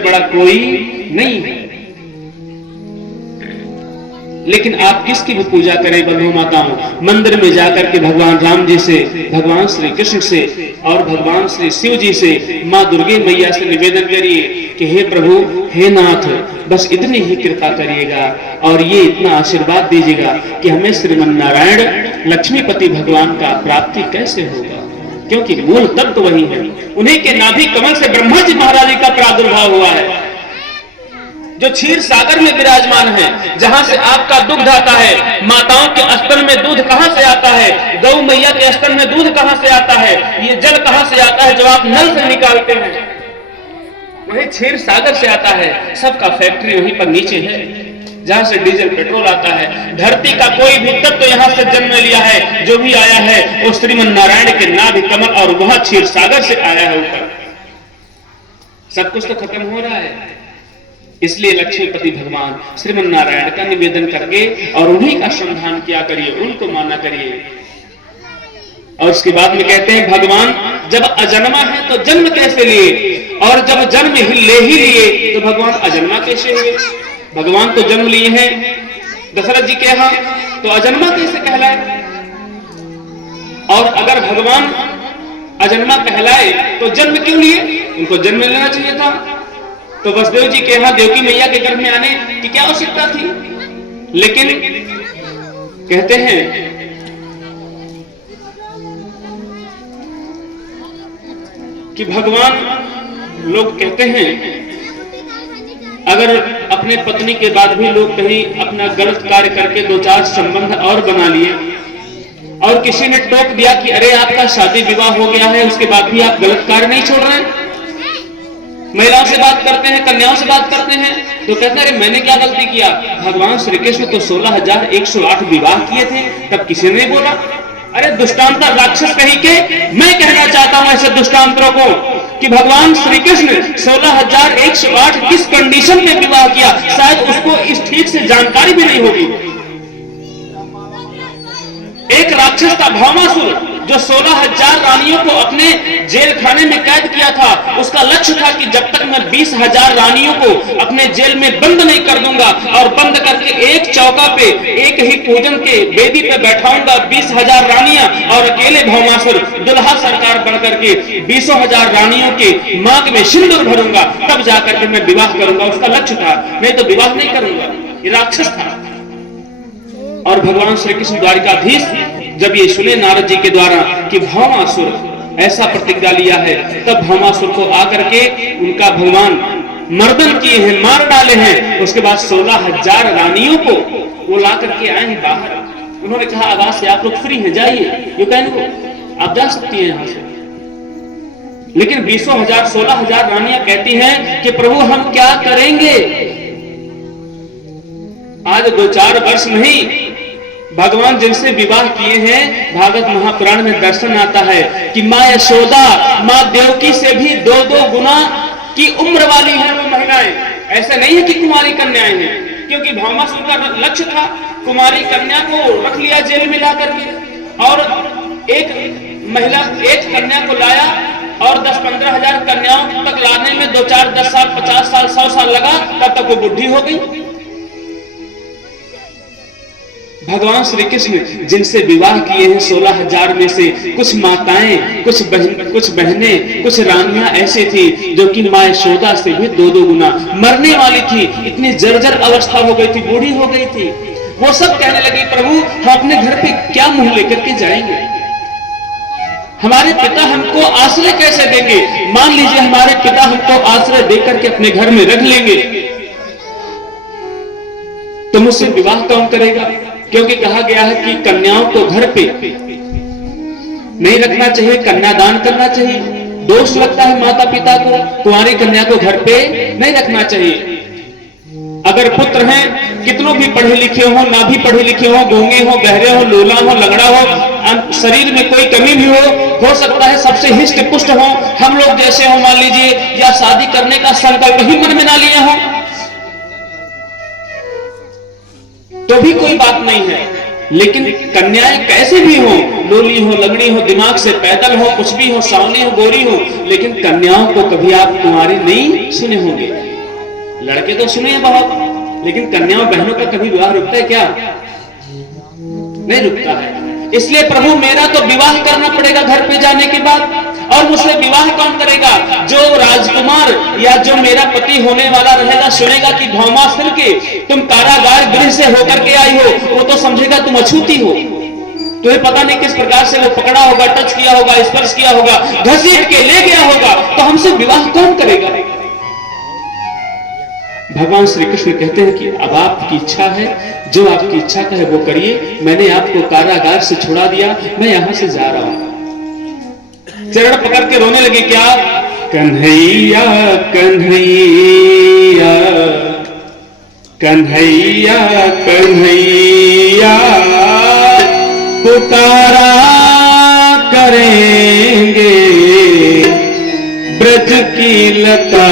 बड़ा कोई नहीं है। लेकिन आप किसकी भी पूजा करें बंधु माताओं, मंदिर में जाकर के भगवान राम जी से, भगवान श्री कृष्ण से और भगवान श्री शिव जी से, माँ दुर्गे मैया से निवेदन करिए कि हे प्रभु, हे नाथ, बस इतनी ही कृपा करिएगा और ये इतना आशीर्वाद दीजिएगा कि हमें श्रीमन नारायण लक्ष्मीपति भगवान का प्राप्ति कैसे होगा, क्योंकि मूल तत्व तो वही है। उन्हीं के नाभि कमल से ब्रह्मा जी महाराज जी का प्रादुर्भाव हुआ है, जो क्षीर सागर में विराजमान है, जहां से आपका दूध आता है। माताओं के स्तन में दूध कहां से आता है? गौ मैया के स्तन में दूध कहां से आता है? ये जल कहां से आता है जो आप नल से निकालते हैं? वही क्षीर सागर से आता है। सबका फैक्ट्री वहीं पर नीचे है, जहां से डीजल पेट्रोल आता है। धरती का कोई भी तत्व तो यहां से जन्म लिया है, जो भी आया है वो श्रीमन नारायण के नाभि कमल और वह क्षीर सागर से आया है ऊपर। सब कुछ तो खत्म हो रहा है, इसलिए लक्ष्मीपति भगवान श्रीमन नारायण का निवेदन करके और उन्हीं का संधान किया करिए, उनको माना करिए। और उसके बाद में कहते हैं भगवान जब अजन्मा है तो जन्म कैसे लिए, और जब जन्म ही लिए तो भगवान अजन्मा कैसे हुए? भगवान तो जन्म लिए हैं दशरथ जी के यहां, तो अजन्मा कैसे कहलाए? और अगर भगवान अजन्मा कहलाए तो जन्म क्यों लिए? उनको जन्म लेना चाहिए था। तो वसुदेव जी के यहां देवकी मैया के गर्भ में आने की क्या आवश्यकता थी? लेकिन कहते हैं कि भगवान, लोग कहते हैं अगर अपने पत्नी के बाद भी लोग कहीं अपना गलत कार्य करके दो चार संबंध और बना लिए और किसी ने टोक दिया कि अरे आपका शादी विवाह हो गया है, उसके बाद भी आप गलत कार्य नहीं छोड़ रहे हैं। महिलाओं से बात करते हैं, कन्याओं से बात करते हैं, तो कहते हैं अरे मैंने क्या गलती किया? भगवान श्री कृष्ण तो 16,108 विवाह किए थे, तब किसी ने बोला? अरे दुष्टांतर राक्षस कहीं के। मैं कहना चाहता हूं ऐसे दुष्टांतरों को कि भगवान श्री कृष्ण 16,108 किस कंडीशन में विवाह किया, शायद उसको इस ठीक से जानकारी भी नहीं होगी। एक राक्षस था भौमासुर, जो 16,000 रानियों को अपने जेल खाने में कैद किया था। उसका लक्ष्य था कि जब तक मैं 20,000 रानियों को अपने जेल में बंद नहीं कर दूंगा और बंद करके एक चौका पे एक ही पूजन के वेदी पे बैठाऊंगा 20,000 रानियां, और अकेले भौमासुर दुल्हा सरकार बनकर के 20,000 रानियों के मांग में सिंदूर भरूंगा, तब जाकर के मैं विवाह करूंगा। उसका लक्ष्य था, नहीं तो विवाह नहीं करूंगा। ये राक्षस था। और भगवान श्री कृष्ण द्वारिकाधीश जब ये सुने नारद जी के द्वारा कि भौमासुर ऐसा प्रतिज्ञा लिया है, तब भौमासुर को आकर के उनका भगवान मर्दन किए हैं, मार डाले हैं। उसके बाद 16,000 रानियों को वो ला करके आए हैं बाहर। उन्होंने कहा आवाज से आप लोग फ्री हैं, जाइए, ये कहने को आप जा सकती हैं यहां से। लेकिन 20,000 16,000 रानियां कहती हैं कि प्रभु हम क्या करेंगे? आज 2-4 वर्ष नहीं, भगवान जिनसे विवाह किए हैं, भागवत महापुराण में दर्शन आता है कि माँ यशोदा, माँ देवकी से भी 2-2 गुना की उम्र वाली है वो महिलाएं। ऐसा नहीं है कि कुमारी कन्याएं हैं, क्योंकि भौमासुर का लक्ष्य था कुमारी कन्या को रख लिया जेल में ला करके, और एक महिला एक कन्या को लाया और 10-15 हजार कन्याओं तक लाने में 2-4 10 साल 50 साल 100 साल लगा, तब तक वो बुढ़ी हो गई। भगवान श्री कृष्ण जिनसे विवाह किए हैं 16,000 में से कुछ माताएं, कुछ बहनें, कुछ रानियां ऐसी थी जो कि माँ यशोदा से भी 2-2 गुना मरने वाली थी। इतनी जर्जर अवस्था हो गई थी, बूढ़ी हो गई थी। वो सब कहने लगी प्रभु हम अपने घर पे क्या मुंह लेकर के जाएंगे? हमारे पिता हमको आश्रय कैसे देंगे? मान लीजिए हमारे पिता हमको आश्रय देकर के अपने घर में रख लेंगे, तो मुझसे विवाह कौन करेगा? क्योंकि कहा गया है कि कन्याओं को घर पे नहीं रखना चाहिए, कन्यादान करना चाहिए। दोष लगता है माता पिता को, तुम्हारी कन्या को घर पे नहीं रखना चाहिए। अगर पुत्र हैं, कितनों भी पढ़े लिखे हो, ना भी पढ़े लिखे हो, गूंगे हो, बहरे हो, लोला हो, लंगड़ा हो, शरीर में कोई कमी भी हो सकता है सबसे हिष्ट पुष्ट हो, हम लोग जैसे हो मान लीजिए, या शादी करने का संकल्प ही मन में ना लिए हो, तो भी कोई बात नहीं है। लेकिन कन्याएं कैसे भी हो, लोली हो, लगड़ी हो, दिमाग से पैदल हो, कुछ भी हो, सांवली हो, गोरी हो, लेकिन कन्याओं को कभी आप कुंवारी नहीं सुने होंगे। लड़के तो सुने हैं बहुत, लेकिन कन्याओं बहनों का कभी विवाह रुकता है क्या? नहीं रुकता है। इसलिए प्रभु मेरा तो विवाह करना पड़ेगा घर पे जाने के बाद। और मुझसे विवाह कौन करेगा? जो राजकुमार या जो मेरा पति होने वाला रहेगा सुनेगा कि भौमासुर के तुम कारागार गृह से होकर के आई हो, वो तो समझेगा तुम अछूती हो। तुम्हें पता नहीं किस प्रकार से वो पकड़ा होगा, टच किया होगा, स्पर्श किया होगा, घसीट के ले गया होगा, तो हमसे विवाह कौन करेगा? भगवान श्री कृष्ण कहते हैं कि अब आपकी इच्छा है, जो आपकी इच्छा का है वो करिए। मैंने आपको कारागार से छुड़ा दिया, मैं यहां से जा रहा हूं। चरण पकड़ के रोने लगे, क्या? कन्हैया कन्हैया कन्हैया कन्हैया पुकारा करेंगे ब्रज की लता